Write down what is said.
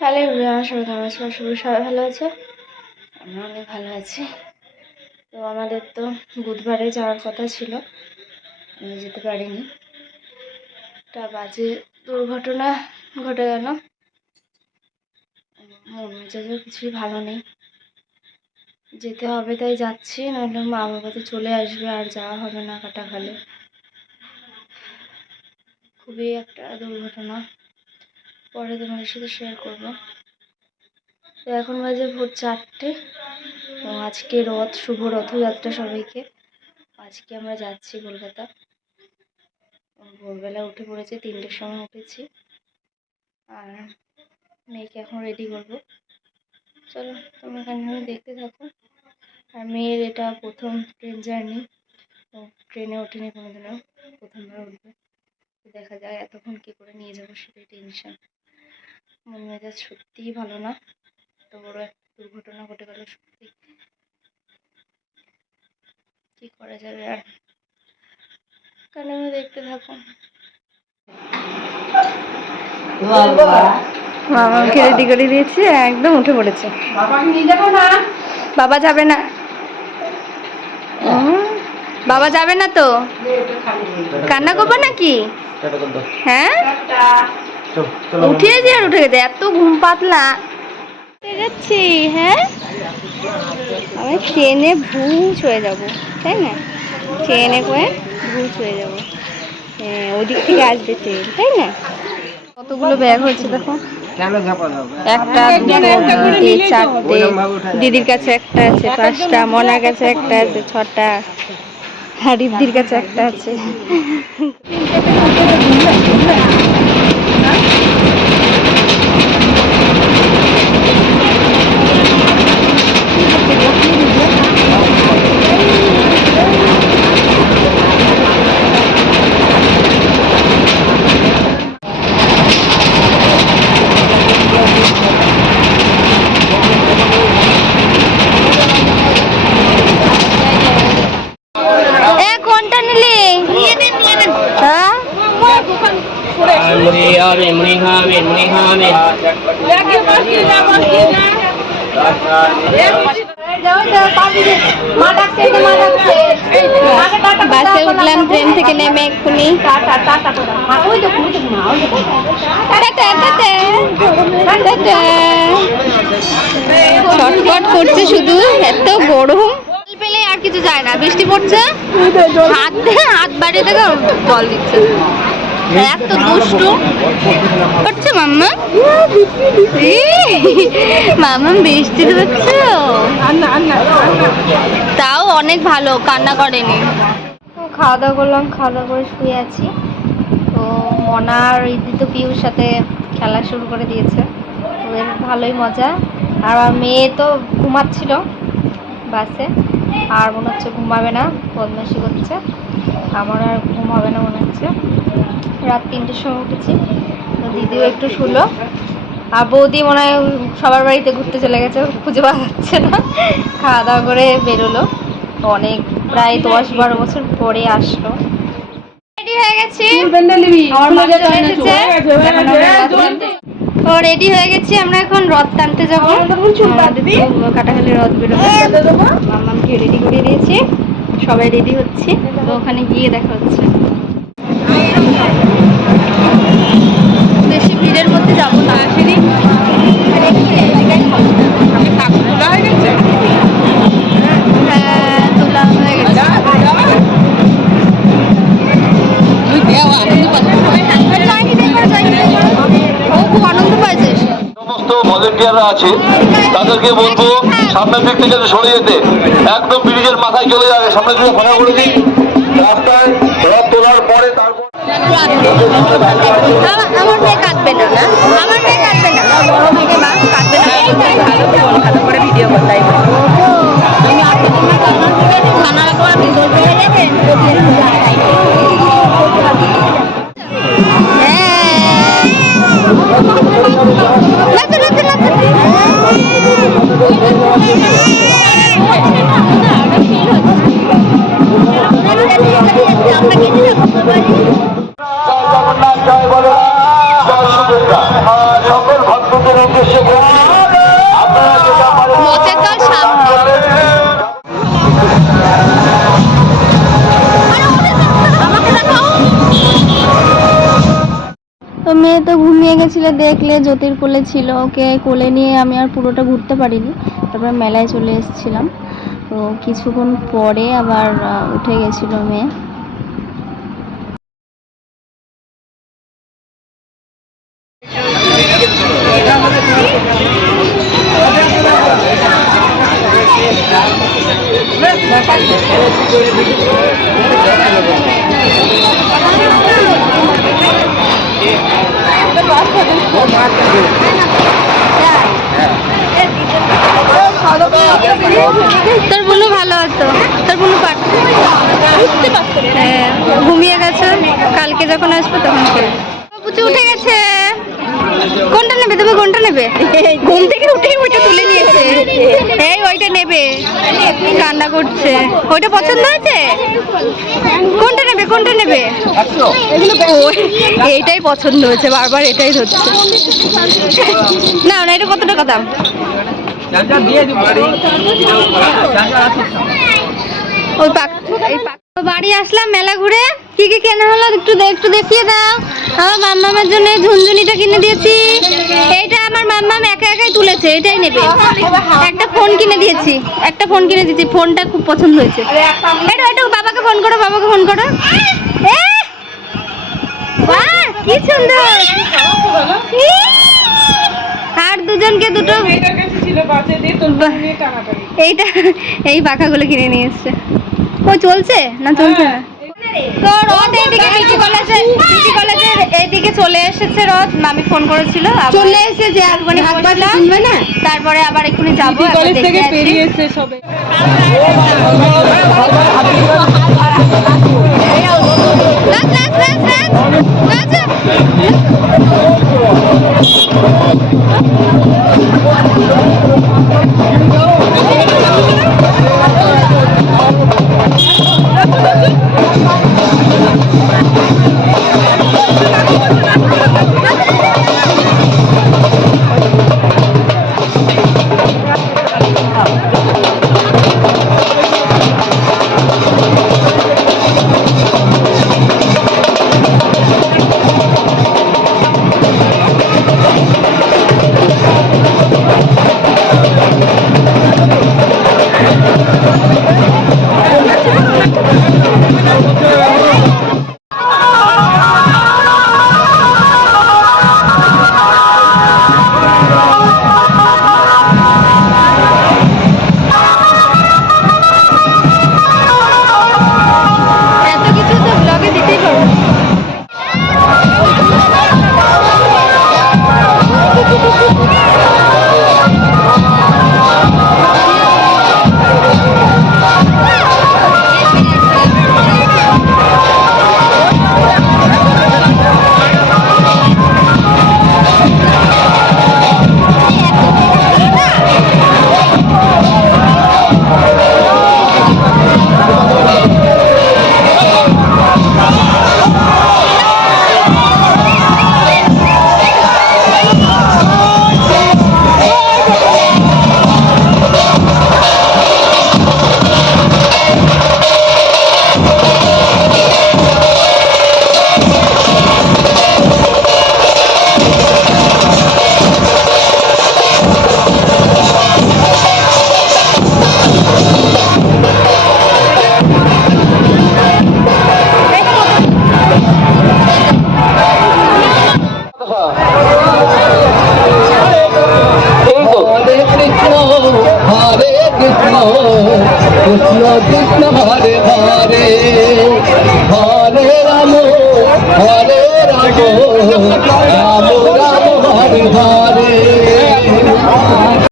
Hello everyone, সবাই কেমন আছো করি সবাই ভালো আছে। আমরা অনেক ভালো আছি। তো আমাদের তো বুধবারে যাওয়ার কথা ছিল। আমি যেতে পারিনি। একটা বাজে দুর্ঘটনা ঘটে গেল। মন মেজাজও কিছুই ভালো নেই। যেতে হবে তাই যাচ্ছি নইলে মা বাবা তো চলে আসবে, আর যাওয়া হবে না কাটাখালে। খুবই একটা দুর্ঘটনা। পরে তোমাদের সাথে শেয়ার করব। তো এখন বাজে ভোর চারটে। তো আজকে রথ, শুভ রথযাত্রা সবাইকে। আজকে আমরা যাচ্ছি কলকাতা। ভোরবেলা উঠে পড়েছে, তিনটের সময় উঠেছি। আর মেয়েকে এখন রেডি করব। চলো, তোমরা কন্টিনিউ দেখতে থাকো। আর মেয়ের এটা প্রথম ট্রেন জার্নি ও ট্রেনে ওঠেনি কোনোদিনও। প্রথমবার উঠবে। দেখা যায় এতক্ষণ কী করে নিয়ে যাব সেটাই টেনশন মন মেজাজ সত্যিই ভালো না। এত বড় একটা দুর্ঘটনা ঘটে গেল সত্যি। কি করা যাবে আর? কারণ আমি দেখতে থাকুন। মামাকে রেডি করে দিয়েছি একদম উঠে পড়েছে। বাবা যাবে না। বাবা যাবে না তো? কান্না করব নাকি? হ্যাঁ? উঠে যে আর উঠে গেছে এত ঘুম পাতলা। উঠে যাচ্ছি হ্যাঁ? আমি ট্রেনে ভুজ হয়ে যাব তাই না? ট্রেনে করে ভুজ হয়ে যাব। হ্যাঁ ওদিক থেকে আসবে ট্রেন তাই না? কতগুলো ব্যাগ হয়েছে দেখো? একটা দুটো তিনটে চারটে। দিদির কাছে একটা আছে পাঁচটা মনার কাছে একটা আছে ছটা। আর রিদ্ধির কাছে একটা আছে। এ কোনটা নিলি হ্যাঁ মুড়ি হবে মুড়ি খাবে মুড়ি খাবে বাসে উঠলাম, ট্রেন থেকে নেমে এক্ষুনি। ছটফট করছে শুধু, এত গরম। পেলে আর কিছু যায় না, বৃষ্টি পড়ছে। হাত হাত বাড়িয়ে থেকে জল দিচ্ছে। এত দুষ্টু। মাম্মা? মাম্মা তাও অনেক ভালো, কান্না করেনি। খাওয়া দাওয়া করলাম, খাওয়া দাওয়া করে শুয়ে আছি। তো মনার ইদি তো পিউর সাথে খেলা শুরু করে দিয়েছে। ভালোই মজা। আর আমার মেয়ে তো ঘুমাচ্ছিল বাসে। আর মনে হচ্ছে ঘুমাবে না, বদমাশি করছে। আমার আর ঘুম হবে না মনে হচ্ছে। রাত তিনটের সময় উঠেছি। তো দিদিও একটু শুলো। আর বৌদি মনে হয় সবার বাড়িতে ঘুরতে চলে গেছে খুঁজে পাওয়া যাচ্ছে না। খাওয়া দাওয়া করে বেরোলো। অনেক প্রায় দশ বারো বছর পরে আসলো। রেডি হয়ে গেছি? আমার মা চলে এসেছে ও রেডি হয়ে গেছি। আমরা এখন রথ টানতে যাব। কাটাখালি রথ বেরোবো। মামামকে রেডি করে দিয়েছি। সবাই রেডি হচ্ছে। তো ওখানে গিয়ে দেখা হচ্ছে। বেশি ভিড়ের মধ্যে যাব না হ্যাঁ ভলেন্টিয়াররা আছে, তাদেরকে বলব সামনের দিক থেকে সরে যেতে একদম ব্রিজের মাথায় চলে যাবে। সামনের দিকে ফাঁকা করে দিই। রাস্তায় রথ তোলার পরে তারপর ঘুমিয়ে দেখলে, জ্যোতির কোলে ছিল, ওকে কোলে নিয়ে আমি আর পুরোটা ঘুরতে পারিনি। তারপরে মেলায় চলে এসেছিলাম। তো কিছুক্ষণ পরে আবার উঠে গেছিল মেয়ে। তোর বুনু ভালো হতো। তোর বুনু পাঠ হ্যাঁ ঘুমিয়ে গেছে। কালকে যখন আসবে তখন পুচু উঠে গেছে। কোনটা নেবে? তুমি কোনটা নেবে? ঘুম থেকে উঠেই ওইটা তুলে নিয়েছে। এই, ওইটা নেবে। কান্না করছে? ওইটা পছন্দ হয়েছে? কোনটা নেবে? কোনটা নেবে? এইটাই পছন্দ হয়েছে। বারবার এটাই ধরছে। না না, এটা কত টাকা দাম ওই পাক, এই পাক। বাড়ি আসলাম মেলা ঘুরে। কি কি কেনা হলো একটু একটু দেখিয়ে দাও। আমার মাম্মামের জন্য ঝুনঝুনিটা কিনে দিয়েছি। এইটা আমার মাম্মাম একা একাই তুলেছে, এটাই নেবে। একটা ফোন কিনে দিয়েছি, একটা ফোন কিনে দিয়েছি। ফোনটা খুব পছন্দ হয়েছে। এটা এটা বাবাকে ফোন করো, বাবাকে ফোন করো! কি সুন্দর! দুজনকে দুটো এইটা এই পাখাগুলো কিনে নিয়ে এসছে ও চলছে না চলছে না তো রথ এইদিকে কলেজে কলেজের এইদিকে চলে এসেছে রথ মামি ফোন করেছিল চলে এসেছে না তারপরে আবার এক্ষুনি যাব কলেজ থেকে। সবে